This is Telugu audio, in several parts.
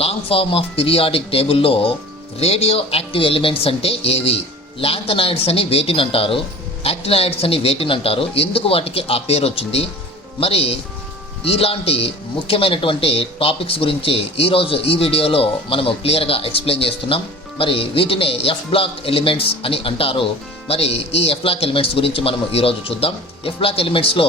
లాంగ్ ఫార్మ్ ఆఫ్ పీరియాడిక్ టేబుల్లో రేడియో యాక్టివ్ ఎలిమెంట్స్ అంటే ఏవి? లాంథనాయిడ్స్ అని వేటిని అంటారు, యాక్టినాయిడ్స్ అని వేటిని అంటారు, ఎందుకు వాటికి ఆ పేరు వచ్చింది? మరి ఇలాంటి ముఖ్యమైనటువంటి టాపిక్స్ గురించి ఈరోజు ఈ వీడియోలో మనము క్లియర్గా ఎక్స్ప్లెయిన్ చేస్తున్నాం. మరి వీటినే ఎఫ్ బ్లాక్ ఎలిమెంట్స్ అని అంటారు. మరి ఈ ఎఫ్ బ్లాక్ ఎలిమెంట్స్ గురించి మనము ఈరోజు చూద్దాం. ఎఫ్ బ్లాక్ ఎలిమెంట్స్లో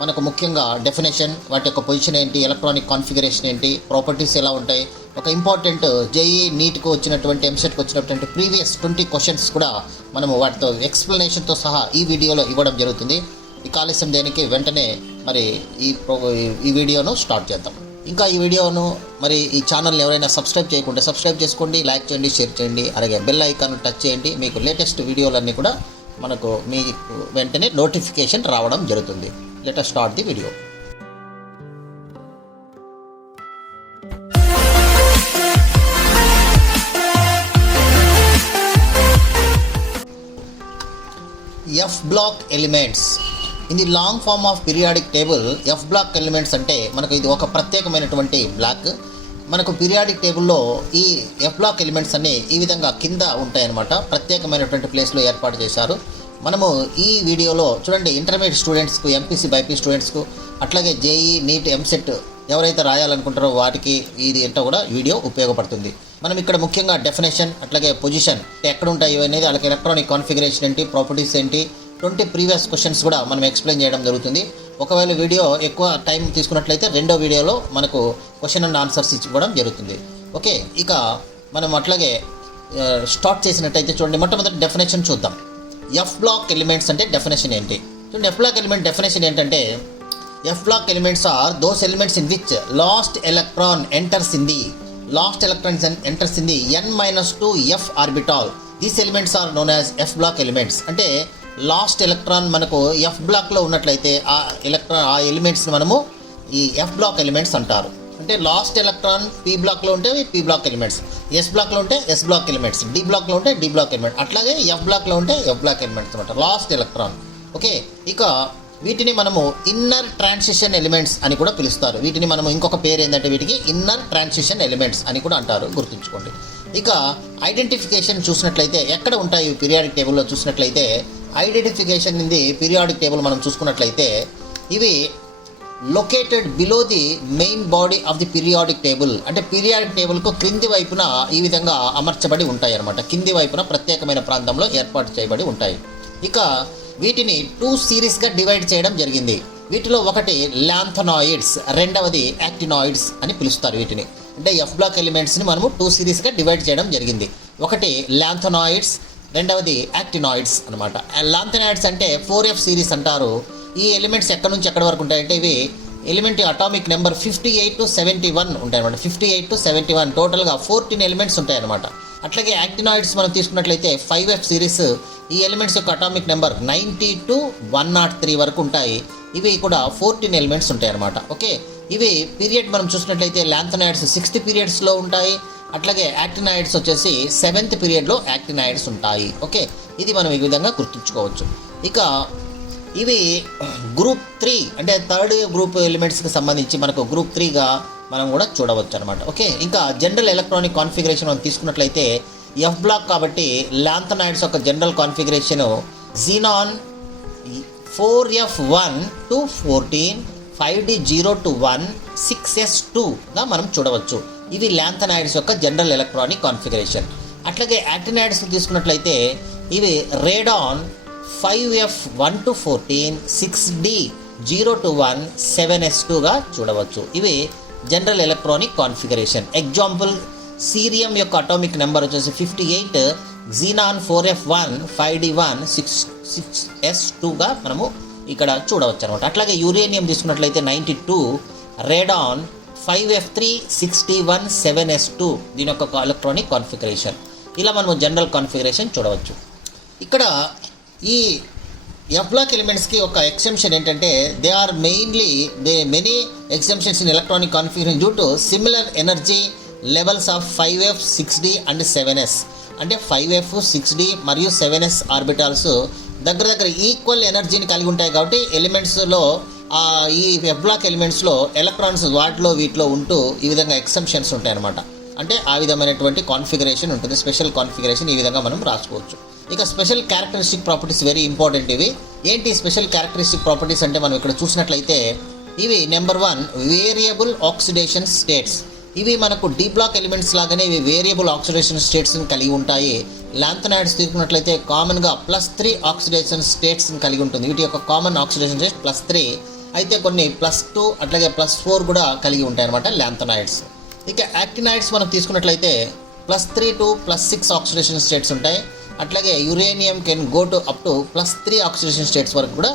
మనకు ముఖ్యంగా డెఫినేషన్, వాటి యొక్క పొజిషన్ ఏంటి, ఎలక్ట్రానిక్ కాన్ఫిగరేషన్ ఏంటి, ప్రాపర్టీస్ ఎలా ఉంటాయి, ఒక ఇంపార్టెంట్ జేఈ నీట్కు వచ్చినటువంటి ఎంసెట్కి వచ్చినటువంటి ప్రీవియస్ 20 క్వశ్చన్స్ కూడా మనము వాటితో ఎక్స్ప్లెనేషన్తో సహా ఈ వీడియోలో ఇవ్వడం జరుగుతుంది. ఈ ఆలస్యం దేనికి, వెంటనే మరి ఈ వీడియోను స్టార్ట్ చేద్దాం. ఇంకా ఈ వీడియోను మరి ఈ ఛానల్ని ఎవరైనా సబ్స్క్రైబ్ చేయకుంటే సబ్స్క్రైబ్ చేసుకోండి, లైక్ చేయండి, షేర్ చేయండి, అలాగే బెల్ ఐకాన్ టచ్ చేయండి. మీకు లేటెస్ట్ వీడియోలన్నీ కూడా మనకు మీకు వెంటనే నోటిఫికేషన్ రావడం జరుగుతుంది. Let us start the video. F block elements. In the long form of periodic table, F block elements అంటే మనకు ఇది ఒక ప్రత్యేకమైనటువంటి బ్లాక్. మనకు పీరియాడిక్ టేబుల్లో ఈ ఎఫ్ బ్లాక్ ఎలిమెంట్స్ అన్నీ ఈ విధంగా కింద ఉంటాయన్నమాట. ప్రత్యేకమైనటువంటి ప్లేస్లో ఏర్పాటు చేశారు. మనము ఈ వీడియోలో చూడండి, ఇంటర్మీడియట్ స్టూడెంట్స్కు, ఎంపీసీ బైపీ స్టూడెంట్స్కు, అట్లాగే జేఈ నీట్ ఎంసెట్ ఎవరైతే రాయాలనుకుంటారో వాటికి ఇది ఎంతో కూడా వీడియో ఉపయోగపడుతుంది. మనం ఇక్కడ ముఖ్యంగా డెఫినేషన్, అట్లాగే పొజిషన్ ఎక్కడ ఉంటాయి అనేది, అలాగే ఎలక్ట్రానిక్ కాన్ఫిగరేషన్ ఏంటి, ప్రాపర్టీస్ ఏంటి, 20 ప్రీవియస్ క్వశ్చన్స్ కూడా మనం ఎక్స్ప్లెయిన్ చేయడం జరుగుతుంది. ఒకవేళ వీడియో ఎక్కువ టైం తీసుకున్నట్లయితే రెండో వీడియోలో మనకు క్వశ్చన్ అండ్ ఆన్సర్స్ ఇవ్వడం జరుగుతుంది. ఓకే, ఇక మనం అట్లాగే స్టార్ట్ చేసినట్టయితే చూడండి, మొట్టమొదటి డెఫినేషన్ చూద్దాం. ఎఫ్ బ్లాక్ ఎలిమెంట్స్ అంటే డెఫినేషన్ ఏంటి? చూడండి, ఎఫ్ బ్లాక్ ఎలిమెంట్ డెఫినేషన్ ఏంటంటే, F block elements are those elements in which last electron enters in the n-2 f orbital. These elements are known as F block elements. అంటే లాస్ట్ ఎలక్ట్రాన్ మనకు ఎఫ్ బ్లాక్లో ఉన్నట్లయితే ఆ ఎలిమెంట్స్ని మనము ఈ ఎఫ్ బ్లాక్ ఎలిమెంట్స్ అంటారు. అంటే లాస్ట్ ఎలక్ట్రాన్ పీ బ్లాక్లో ఉంటే పీ బ్లాక్ ఎలిమెంట్స్, ఎస్ బ్లాక్లో ఉంటే ఎస్ బ్లాక్ ఎలిమెంట్స్, డి బ్లాక్లో ఉంటే డి బ్లాక్ ఎలిమెంట్, అట్లాగే ఎఫ్ బ్లాక్లో ఉంటే ఎఫ్ బ్లాక్ ఎలిమెంట్స్ అనమాట, లాస్ట్ ఎలక్ట్రాన్. ఓకే, ఇక వీటిని మనము ఇన్నర్ ట్రాన్సిషన్ ఎలిమెంట్స్ అని కూడా పిలుస్తారు. వీటిని మనము ఇంకొక పేరు ఏంటంటే వీటికి ఇన్నర్ ట్రాన్సిషన్ ఎలిమెంట్స్ అని కూడా అంటారు, గుర్తుంచుకోండి. ఇక ఐడెంటిఫికేషన్ చూసినట్లయితే ఎక్కడ ఉంటాయి పీరియాడిక్ టేబుల్లో చూసినట్లయితే, identification in the periodic table మనం చూసుకున్నట్లయితే ఇవి located below the main body of the periodic table. అంటే పీరియాడిక్ టేబుల్కు క్రింది వైపున ఈ విధంగా అమర్చబడి ఉంటాయి అన్నమాట. కింది వైపున ప్రత్యేకమైన ప్రాంతంలో ఏర్పాటు చేయబడి ఉంటాయి. ఇక వీటిని 2 సిరీస్గా డివైడ్ చేయడం జరిగింది. వీటిలో ఒకటి లాంథనాయిడ్స్, రెండవది యాక్టినాయిడ్స్ అని పిలుస్తారు వీటిని. అంటే ఎఫ్ బ్లాక్ ఎలిమెంట్స్ని మనము 2 సిరీస్గా డివైడ్ చేయడం జరిగింది. ఒకటి లాంథనాయిడ్స్, రెండవది యాక్టినాయిడ్స్ అనమాట. లాంథనాయిడ్స్ అంటే 4F సిరీస్ అంటారు. ఈ ఎలిమెంట్స్ ఎక్కడి నుంచి ఎక్కడి వరకు ఉంటాయంటే ఇవి ఎలిమెంట్ అటామిక్ నెంబర్ 58 to 71 ఉంటాయన్నమాట. 58 to 71 టోటల్గా 14 ఎలిమెంట్స్ ఉంటాయన్నమాట. అట్లాగే యాక్టినాయిడ్స్ మనం తీసుకున్నట్లయితే 5F సిరీస్. ఈ ఎలిమెంట్స్ యొక్క అటామిక్ నెంబర్ 90 to 103 వరకు ఉంటాయి. ఇవి కూడా 14 ఎలిమెంట్స్ ఉంటాయి అన్నమాట. ఓకే, ఇవి పీరియడ్ మనం చూసినట్లయితే లాంథనాయిడ్స్ 6th పీరియడ్స్లో ఉంటాయి. అట్లాగే యాక్టినాయిడ్స్ వచ్చేసి 7th పీరియడ్లో యాక్టినాయిడ్స్ ఉంటాయి. ఓకే, ఇది మనం ఈ విధంగా గుర్తుంచుకోవచ్చు. ఇక ఇవి గ్రూప్ 3 అంటే థర్డ్ గ్రూప్ ఎలిమెంట్స్కి సంబంధించి మనకు గ్రూప్ 3గా మనం కూడా చూడవచ్చు అనమాట. ఓకే, ఇంకా జనరల్ ఎలక్ట్రానిక్ కాన్ఫిగరేషన్ మనం తీసుకున్నట్లయితే ఎఫ్ బ్లాక్ కాబట్టి లాంథనాయిడ్స్ యొక్క general configuration xenon 4F1 to 14, 5D0 to 1, 6S2గా మనం చూడవచ్చు. ఇవి లాంథనాయిడ్స్ యొక్క జనరల్ ఎలక్ట్రానిక్ కాన్ఫిగరేషన్. అట్లాగే యాక్టినాయిడ్స్ తీసుకున్నట్లయితే ఇవి radon 5F1 to 14, 6D0 to 1, 7S2గా చూడవచ్చు. ఇవి general electronic configuration. Example, cerium యొక్క అటామిక్ నెంబర్ వచ్చేసి 58, జీనాన్ 4F1, 5D1, 6S2గా మనము ఇక్కడ చూడవచ్చు అనమాట. అట్లాగే యురేనియం తీసుకున్నట్లయితే 92, రేడాన్ 5F3, 61, 7S2 దీని యొక్క ఎలక్ట్రానిక్ కాన్ఫిగరేషన్. ఇలా మనము జనరల్ కాన్ఫిగరేషన్ చూడవచ్చు. ఇక్కడ ఈ ఎఫ్ బ్లాక్ ఎలిమెంట్స్కి ఒక ఎక్సెంప్షన్ ఏంటంటే they are many exemptions in electronic configuration due to similar energy levels of 5F, 6D and 7S. అంటే 5F, 6D మరియు 7S ఆర్బిటాల్స్ దగ్గర ఈక్వల్ ఎనర్జీని కలిగి ఉంటాయి. కాబట్టి ఎలిమెంట్స్లో ఈ ఎఫ్ బ్లాక్ ఎలిమెంట్స్లో ఎలక్ట్రాన్స్ వీటిలో ఉంటూ ఈ విధంగా ఎక్సెంప్షన్స్ ఉంటాయి అన్నమాట. అంటే ఆ విధమైనటువంటి కాన్ఫిగరేషన్ ఉంటుంది, స్పెషల్ కాన్ఫిగరేషన్ ఈ విధంగా మనం రాసుకోవచ్చు. ఇక special characteristic properties very important. ఇవి ఏంటి స్పెషల్ క్యారెక్టరిస్టిక్ ప్రాపర్టీస్ అంటే మనం ఇక్కడ చూసినట్లయితే ఇవి నెంబర్ 1 వేరియబుల్ ఆక్సిడేషన్ స్టేట్స్. ఇవి మనకు డి బ్లాక్ ఎలిమెంట్స్ లాగానే ఇవి వేరియబుల్ ఆక్సిడేషన్ స్టేట్స్ని కలిగి ఉంటాయి. లాంథనైడ్స్ తీసుకున్నట్లయితే కామన్గా +3 ఆక్సిడేషన్ స్టేట్స్ని కలిగి ఉంటుంది. వీటి యొక్క కామన్ ఆక్సిడేషన్ స్టేట్ +3 అయితే కొన్ని +2 అట్లాగే +4 కూడా కలిగి ఉంటాయి అన్నమాట లాంథనైడ్స్. ఇక యాక్టినైడ్స్ మనం తీసుకున్నట్లయితే +3 to +6 ఆక్సిడేషన్ స్టేట్స్ ఉంటాయి. అట్లాగే uranium can go to up to +3 oxidation states వరకు కూడా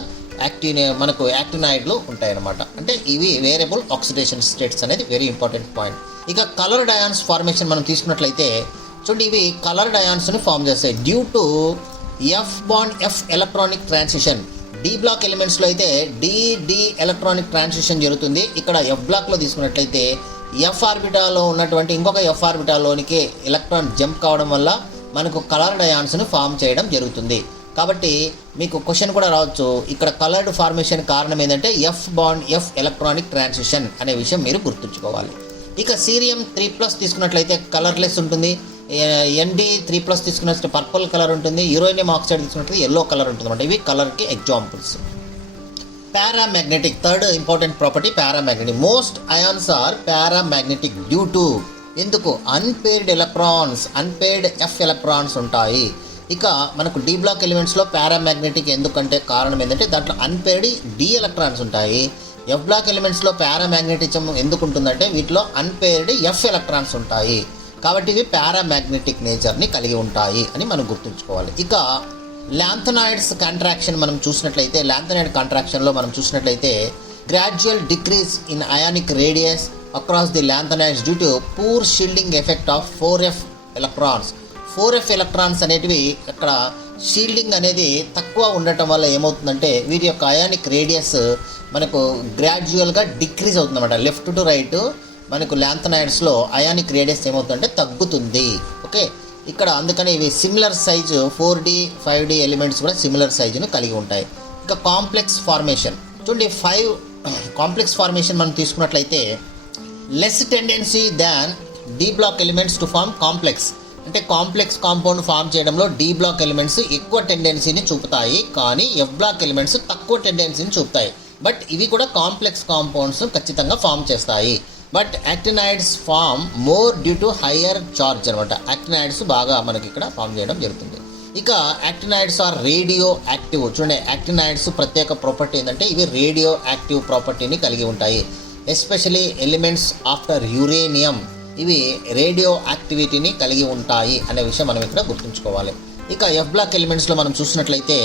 మనకు యాక్టినైడ్లు ఉంటాయన్నమాట. అంటే ఇవి వేరియబుల్ ఆక్సిడేషన్ స్టేట్స్ అనేది వెరీ ఇంపార్టెంట్ పాయింట్. ఇక కలర్డ్ అయాన్స్ ఫార్మేషన్ మనం తీసుకున్నట్లయితే చూడండి, ఇవి కలర్డ్ అయాన్స్ని ఫామ్ చేస్తాయి due to f bond f electronic transition. D block ఎలిమెంట్స్లో అయితే డి ఎలక్ట్రానిక్ ట్రాన్సిషన్ జరుగుతుంది. ఇక్కడ ఎఫ్ బ్లాక్లో తీసుకున్నట్లయితే ఎఫ్ ఆర్బిటాల్లో ఉన్నటువంటి ఇంకొక ఎఫ్ ఆర్బిటాల్లోనికి ఎలక్ట్రాన్ జంప్ కావడం వల్ల మనకు కలర్డ్ అయాన్స్ని ఫామ్ చేయడం జరుగుతుంది. కాబట్టి మీకు క్వశ్చన్ కూడా రావచ్చు, ఇక్కడ కలర్డ్ ఫార్మేషన్ కారణం ఏంటంటే F bond f electronic transition అనే విషయం మీరు గుర్తుంచుకోవాలి. ఇక సీరియం 3+ తీసుకున్నట్లయితే కలర్లెస్ ఉంటుంది. ND3+ తీసుకున్నట్లయితే పర్పుల్ కలర్ ఉంటుంది. యురేనియం ఆక్సైడ్ తీసుకున్నట్లయితే ఎల్లో కలర్ ఉంటుంది అన్నమాట. ఇవి కలర్కి examples. Paramagnetic third important property paramagnetic. Most ions are paramagnetic due to ఎందుకు unpaired electrons, unpaired f electrons ఉంటాయి. ఇక మనకు డి బ్లాక్ ఎలిమెంట్స్లో పారామాగ్నెటిక్ ఎందుకంటే కారణం ఏంటంటే దాంట్లో అన్పేర్డ్ డి ఎలక్ట్రాన్స్ ఉంటాయి. ఎఫ్ బ్లాక్ ఎలిమెంట్స్లో పారామాగ్నెటిజం ఎందుకు ఉంటుందంటే వీటిలో అన్పేర్డ్ ఎఫ్ ఎలక్ట్రాన్స్ ఉంటాయి. కాబట్టి ఇవి పారామాగ్నెటిక్ నేచర్ని కలిగి ఉంటాయి అని మనం గుర్తుంచుకోవాలి. ఇక లాంథనాయిడ్స్ కాంట్రాక్షన్ మనం చూసినట్లయితే లాంథనాయిడ్ కాంట్రాక్షన్లో మనం చూసినట్లయితే gradual decrease in ionic radius across the lanthanoids due to poor shielding effect of 4f electrons. 4f electrons అనేటివి అక్కడ షీల్డింగ్ అనేది తక్కువ ఉండటం వల్ల ఏమవుతుందంటే వీటి యొక్క అయానిక్ రేడియస్ మనకు గ్రాడ్యువల్గా డిక్రీజ్ అవుతుందన్నమాట. లెఫ్ట్ టు రైట్ మనకు లాంథనాయిడ్స్లో అయానిక్ రేడియస్ ఏమవుతుందంటే తగ్గుతుంది. ఓకే, ఇక్కడ అందుకని ఇవి similar size 4D 5D elements కూడా సిమిలర్ సైజును కలిగి ఉంటాయి. ఇక కాంప్లెక్స్ ఫార్మేషన్ చూడండి, 5 కాంప్లెక్స్ ఫార్మేషన్ మనం తీసుకున్నట్లయితే less tendency than D block elements to form complex. అంటే కాంప్లెక్స్ కాంపౌండ్ ఫామ్ చేయడంలో డి బ్లాక్ ఎలిమెంట్స్ ఎక్కువ టెండెన్సీని చూపుతాయి, కానీ ఎఫ్ బ్లాక్ ఎలిమెంట్స్ తక్కువ టెండెన్సీని చూపుతాయి. బట్ ఇవి కూడా కాంప్లెక్స్ కాంపౌండ్స్ ఖచ్చితంగా ఫామ్ చేస్తాయి. But actinides form more due to higher charge అనమాట. యాక్టినైడ్స్ బాగా మనకి ఇక్కడ ఫామ్ చేయడం జరుగుతుంది. ఇక యాక్టినైడ్స్ ఆర్ రేడియో యాక్టివ్. చూడండి, యాక్టినైడ్స్ ప్రత్యేక ప్రాపర్టీ ఏంటంటే ఇవి రేడియో యాక్టివ్ ప్రాపర్టీని కలిగి ఉంటాయి. ఎస్పెషలీ ఎలిమెంట్స్ ఆఫ్టర్ యురేనియం ఇవి రేడియో యాక్టివిటీని కలిగి ఉంటాయి అనే విషయం మనం ఇక్కడ గుర్తుంచుకోవాలి. ఇక ఎఫ్ బ్లాక్ ఎలిమెంట్స్లో మనం చూసినట్లయితే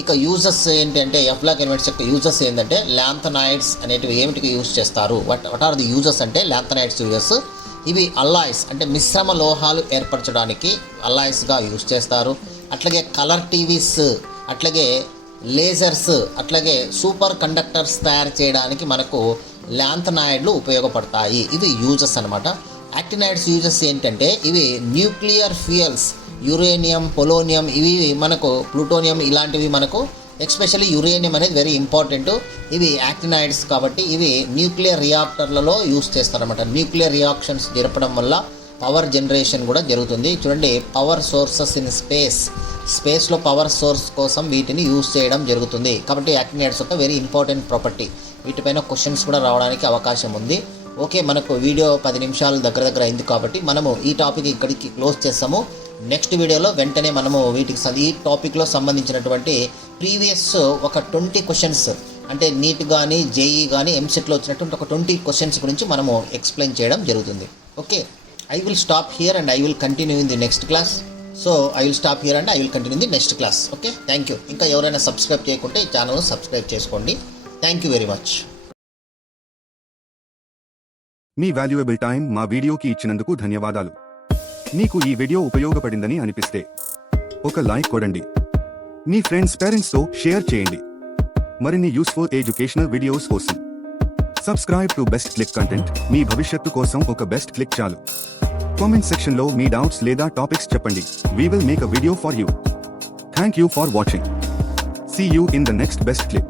ఇక యూజెస్ ఏంటంటే ఎఫ్ బ్లాక్ ఎలిమెంట్స్ యొక్క యూజెస్ ఏంటంటే లాంథనాయిడ్స్ అనేటివి ఏమిటికి యూజ్ చేస్తారు, వాట్ ఆర్ ది యూజెస్ అంటే లాంథనాయిడ్స్ యూజెస్ ఇవి అల్లాయిస్ అంటే మిశ్రమ లోహాలు ఏర్పరచడానికి అల్లాయిస్గా యూజ్ చేస్తారు. అట్లాగే కలర్ టీవీస్, అట్లాగే లేజర్స్, అట్లాగే సూపర్ కండక్టర్స్ తయారు చేయడానికి మనకు లాంథనాయిడ్లు ఉపయోగపడతాయి. ఇవి యూజెస్ అనమాట. యాక్టినైడ్స్ యూజెస్ ఏంటంటే ఇవి న్యూక్లియర్ ఫ్యూయల్స్, యురేనియం, పొలోనియం, ఇవి మనకు ప్లూటోనియం ఇలాంటివి మనకు ఎస్పెషల్లీ యురేనియం అనేది వెరీ ఇంపార్టెంట్. ఇవి యాక్టినైడ్స్ కాబట్టి ఇవి న్యూక్లియర్ రియాక్టర్లలో యూజ్ చేస్తారన్నమాట. న్యూక్లియర్ రియాక్షన్స్ జరపడం వల్ల పవర్ జనరేషన్ కూడా జరుగుతుంది. చూడండి, పవర్ సోర్సెస్ ఇన్ స్పేస్లో పవర్ సోర్స్ కోసం వీటిని యూజ్ చేయడం జరుగుతుంది. కాబట్టి యాక్టినైడ్స్ ఒక వెరీ ఇంపార్టెంట్ ప్రాపర్టీ. వీటిపైన క్వశ్చన్స్ కూడా రావడానికి అవకాశం ఉంది. ఓకే, మనకు వీడియో 10 నిమిషాలు దగ్గర అయింది కాబట్టి మనము ఈ టాపిక్ ఇక్కడికి క్లోజ్ చేస్తాము. నెక్స్ట్ వీడియోలో వెంటనే మనము ఈ టాపిక్లో సంబంధించినటువంటి ప్రీవియస్ ఒక 20 క్వశ్చన్స్ అంటే నీట్ కానీ జేఈ కానీ ఎంసెట్లో వచ్చినటువంటి ఒక 20 క్వశ్చన్స్ గురించి మనము ఎక్స్ప్లెయిన్ చేయడం జరుగుతుంది. Okay, I will stop here and I will continue in the next class. So I will stop here and I will continue in the next class. Okay, thank you. ఇంకా ఎవరైనా సబ్స్క్రైబ్ చేయకుంటే ఈ ఛానల్ సబ్స్క్రైబ్ చేసుకోండి. Thank you very much. Me valuable time మా వీడియోకి ఇచ్చినందుకు ధన్యవాదాలు. మీకు ఈ వీడియో ఉపయోగపడిందని అనిపిస్తే ఒక లైక్ కొడండి. మీ ఫ్రెండ్స్, పేరెంట్స్తో షేర్ చేయండి. మరిన్ని యూస్ఫుల్ ఎడ్యుకేషనల్ వీడియోస్ కోసం subscribe to best click content. మీ భవిష్యత్తు కోసం ఒక బెస్ట్ క్లిక్ చాలు. కామెంట్ సెక్షన్లో మీ డౌట్స్ లేదా టాపిక్స్ చెప్పండి. We will make a video for you. Thank you for watching. See you in the next best click.